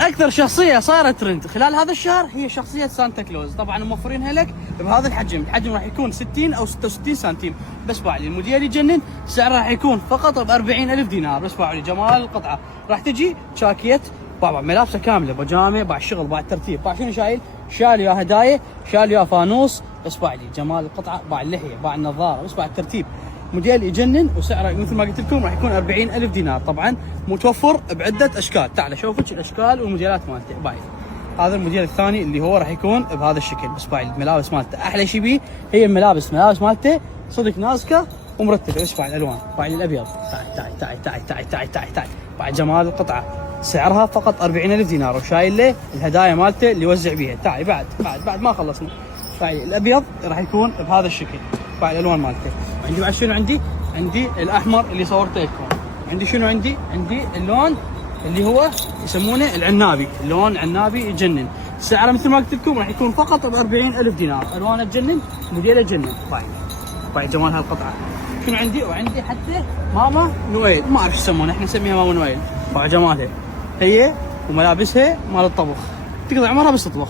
اكثر شخصيه صارت ترند خلال هذا الشهر هي شخصيه سانتا كلوز. طبعا موفرينها لك بهذا الحجم، الحجم راح يكون 60 او 66 سنتيم. بس باعلي الموديل يجنن، سعره راح يكون فقط ب 40,000 دينار. بس باعلي جمال القطعه. راح تجي شاكيت بابا ملابسه كامله، بجامه، باع الشغل، باع الترتيب، باع شنو شايل؟ شال يا هدايا، شال يا فانوس. بس باعلي جمال القطعه، باع اللحيه، باع النظاره، بس باع الترتيب. موديل يجنن وسعره مثل ما قلت لكم راح يكون 40,000 دينار. طبعا متوفر بعده اشكال. تعال شوفك الاشكال والموديلات مالته. باعي هذا الموديل الثاني اللي هو راح يكون بهذا الشكل. بس باعي الملابس مالته احلى شيء بيه هي الملابس مالته صدق نازكه ومرتبه. بس باعي الالوان، باعي الابيض. تعال باعي جمال القطعه. سعرها فقط 40,000 دينار وشايل له الهدايا مالته اللي يوزع بيها. تعال بعد ما خلصنا. باعي الابيض راح يكون بهذا الشكل. باعي الالوان مالته. عندي بعد شنو عندي الاحمر اللي صورته لكم. عندي شنو عندي اللون اللي هو يسمونه العنابي، اللون عنابي يجنن. سعره مثل ما قلت لكم راح يكون فقط ب 40,000 دينار. الوانه تجنن، موديله تجنن. باعي جمال هالقطعه. شنو عندي؟ وعندي حتى ماما نويل، ما اعرف ايش يسمونها، احنا نسميها ماما نويل. باعي جمالها هي وملابسها مال الطبخ، تقضي عمرها بس تطبخ.